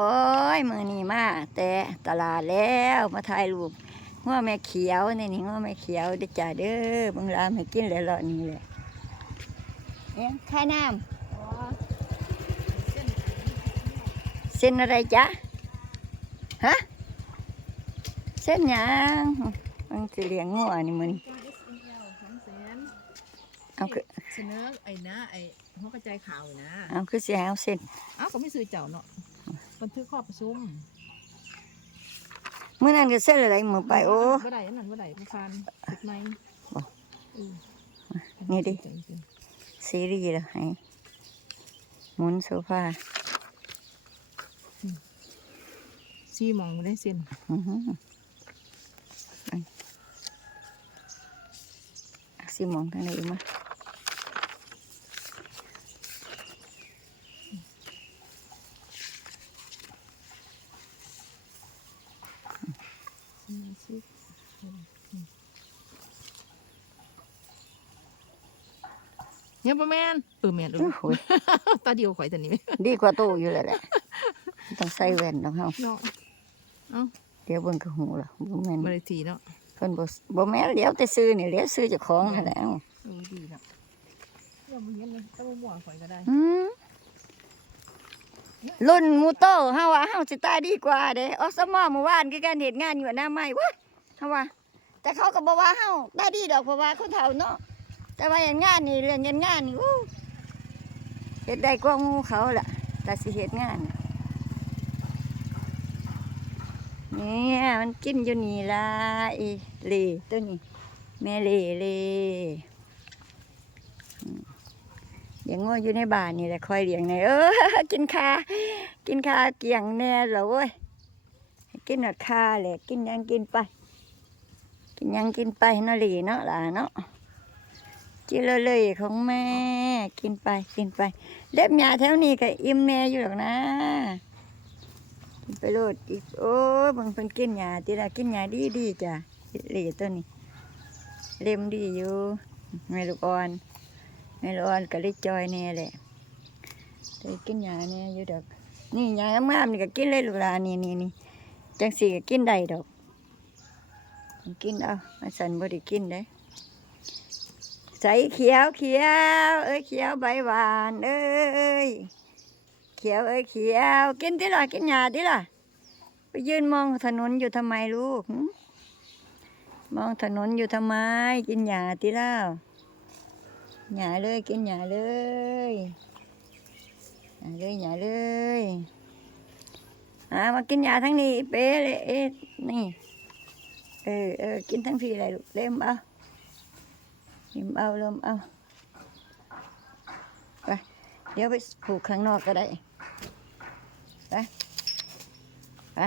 โอ้ยมือนี่มาแต่ตลาดแล้วมาถ่ายรูปง้อแม่เขียวนี่นี่ง้อแม่เขียวเด้อจ้าเด้อเบังรามให้กินแล้วเลาะนี่แหละเนี่ยค่าน้ำเส้นอะไรจ๊ะฮะเส้นหยังมันจะเลี้ยงงัวนี่มือนี่ SML สองแสนเอาคือเสนอไอ้นะไอ้หัวกระจายข่าวนะเอาคือเสียเอาเส้นอ้าวก็ไม่ซื้อเจ้าเนาะ บันทึกข้อประชุมเมื่อนั้นก็เส้นอะไรมือไปโอ้บ่ได้อันนั้นบ่ได้ผู้ฟันติดไหมบ่เออนี่ดิซีรีส์เหรอให้หมุนโซฟาซีมองบ่ได้เส้นอื้อหือเอาสิมองทางไหนอีกมา ซีซี เนี่ยบ่แม่นเออแม่นเอโอ้อโหตาเดียวข่อยตัวนี้ดีกว่าโตอยู่แล้วแหละต้องใส่แว่นต้องเฮาเนาะเอ้าเดี๋ยวเบิ่งก็หูล่ะบ่แม่นบ่ได้ทีเนาะเพิ่นบ่บ่แม่นเดี๋ยวแต่ซื้อนี่เดี๋ยวซื้อเจ้าของนั่นแหล้วเออดีเนาะอย่าบ่เห็นเลยตาบ่ม่วข่อยก็ได้อืมรุ่นหมูโตเฮาว่าเฮาสิตายดีกว่าเด้อสมอเมื่อวานคือการเฮ็ดงานอยู่หน้าไม้วะเฮาว่าแต่เขาก็บอกว่าเฮาได้ดีดอกเพราะว่าคนเฒ่าเนาะ แต่ว่าอย่างงานนี่เรื่องเงินงานนี่อู้เฮ็ดได้กว่าหมู่เขาล่ะแต่สิเฮ็ดงานเนี่ยมันกินอยู่นี่ล่ะอีเลตัวนี้แม่เลเลเลี้ยงงัวอยู่ในบ้านนี่แหละคอยเลี้ยงในเออกินคากินคาเกี่ยงแน่เหรอเว้ยกินหนอดคาแหละกินยังกินไป กินยังกินไปเนาะหลีเนาะหล่ะเนาะ กินเลยเลยของแม่ กินไปกินไป เล็บยาแถวนี้ก็อิ่มแม่อยู่หรอกนะ กินไปโลดอีกโอ้ยบางเพิ่นกินยาทีละกินยาดีดีๆจ้ะหลีตัวนี้ เล็มดีอยู่แม่ลูกอ่อนแม่ลูกอ่อนก็เลยจอยแน่แหละแต่กินยาแน่อยู่ดอก นี่ยางามๆนี่ก็กินเลยลูกหลานนี่นี่นี่จังสีก็กินได้ดอก กินเอามาสันบ่ได้กินได้ ใส่เขียวเขียว เอ้ยเขียวใบหวานเอ้ยเขียวเอ้ยเขียว กินที่ล่ะกินหญ้าที่ล่ะ ไปยืนมองถนนอยู่ทำไมลูก มองถนนอยู่ทำไม กินหญ้าที่ล่ะหญ้าเลยกินหญ้าเลยหญ้าเลยหญ้าเลยอ่ามากินหญ้าทั้งนี้เป๊ะเลยเอ๊ะนี่เออเออกินทั้งทีเลยลูกเล่มเอา เล่มเอาลมเอาไปเดี๋ยวไปผูกข้างนอกก็ได้ไปไป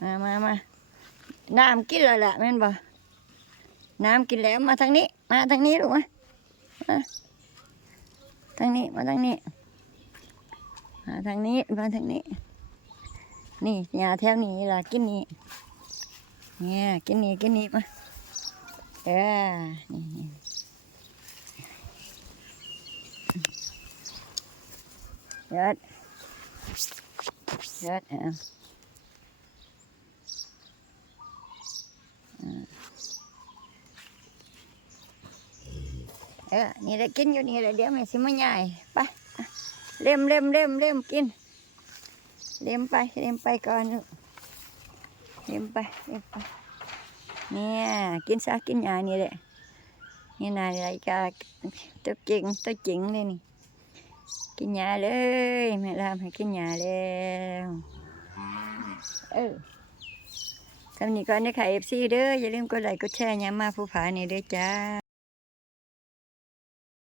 มามามาน้ำกินแล้วแหละแม่นบ่น้ำกินแล้วมาทางนี้ มาทางนี้ลูกมามาทางนี้มาทางนี้มาทางนี้มาทางนี้ นี่ยาแถวนี้ล่ะกินนี่ เนี่ยกินนี่กินนี่มาเออนี่นี่ยอดยอดเออเออ นี่แหละกินอยู่นี่แหละเดี๋ยวแม่สิมาใหญ่ไป เล่มเล่มเล่มเล่มกิน เลี้ยมไป เลี้ยมไปก่อนลูก เลี้ยมไปเลี้ยมไปเนี่ยกินซากินยานี่แหละนี่นายายกาตัวจริงตัวจริงเลยนี่ กินยาเลยแม่ลามให้กินยาแล้วเออสำนี้ก่อนนะคะเอฟซีเด้ออย่าลืมกดไลค์กดแชร์ยามาผู้ผานี่เด้อจ้า